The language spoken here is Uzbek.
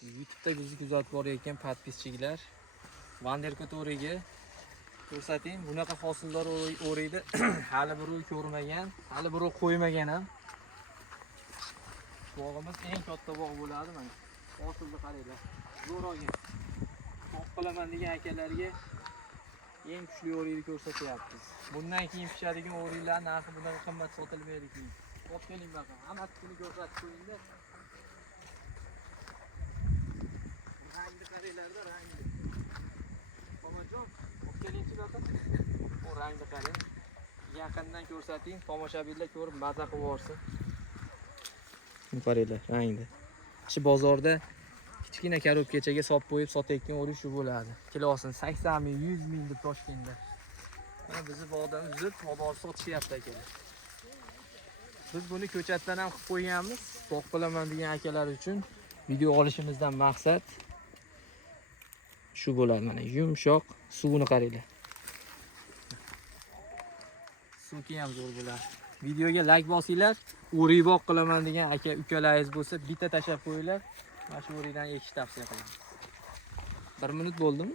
YouTube'da bizni kuzatib borayotgan podpischilar, Vanderka to'riga ko'rsating. Bunaqa hosildor o'raydi. Hali birov ko'rmagan, hali birov qo'ymagan ham. Bog'imiz eng katta bog' bo'ladi mana. Hosilni qaranglar. Zo'r olgan. Bog' qilaman degan akalarga eng kuchli o'rayni ko'rsatyapmiz. Bundan keyin pishadigan o'raylar narxi bundan qimmat sotilmaydi keyin. Olib keling baqa. Hammasini ko'rsatib qo'ying-da. Rangni qaranglar-da, rangni. Omajon, olib keling-chi baqa. O rangni qarang. Yaqindan ko'rsating, tomoshabinlar ko'rib maza qilib olsin. Buni qaranglar, rangni. Shu bozorda kichkina korobkachaga solib qo'yib sotayotgan o'rik shu bo'ladi. Kilosini 80 ming, 100 ming deb Toshkentda. Mana bizni bog'dan uzib, bozor sotishyapti akalar. Biz buni ko'chatdan ham qilib qo'yganmiz. Bog' qilaman degan akalar uchun video olishimizdan maqsad shu bo'ladi. Mana yumshoq suvini qaranglar. Suvi ham zo'r bo'ladi. Videoga like bosinglar. O'rik bog' qilaman degan aka ukalaringiz bo'lsa, bitta tashlab qo'yinglar. Mana shu o'rikdan ekish tavsiya qilaman. 1 minut bo'ldimi?